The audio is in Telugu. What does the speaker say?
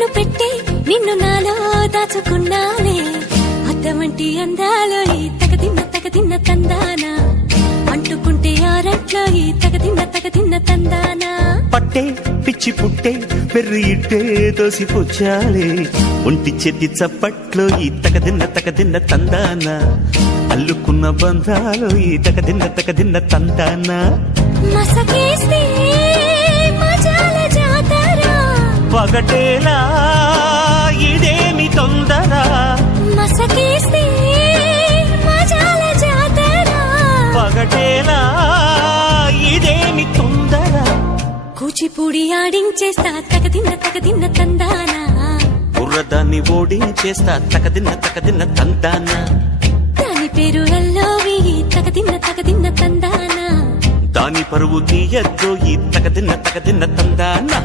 కన్ను పెట్టే నిన్ను నాలో దాచుకున్నానే అద్దమంటి అందాలో ఈ తగదిన్న తందానా అంటుకుంటే ఆరట్లో ఈ తగదిన్న తందానా పట్టే పిచ్చి పుట్టే పెర్రి ఇట్టే దోసిపుచ్చాలే ఒంటి చేతి చప్పట్లో ఈ తగదిన్న తందానా అల్లుకున్న బంధాలు ఈ తగదిన్న తందానా మసకేస్తే మజాల జాతర పగటేలా ఇదేమి తొందర మసకేస్తే మజాల జాతర పగటేలా ఇదేమి తొందర కూచిపూడి ఆడించేస్తా తగదిన్న తందానా బుర్రదాన్ని ఓడించేస్తా తగదిన్న తందానా దాని పేరు ఎల్లోవి తగదిన్న తందానా దాని పరువు తీయద్దు ఈ తగదిన్న తందానా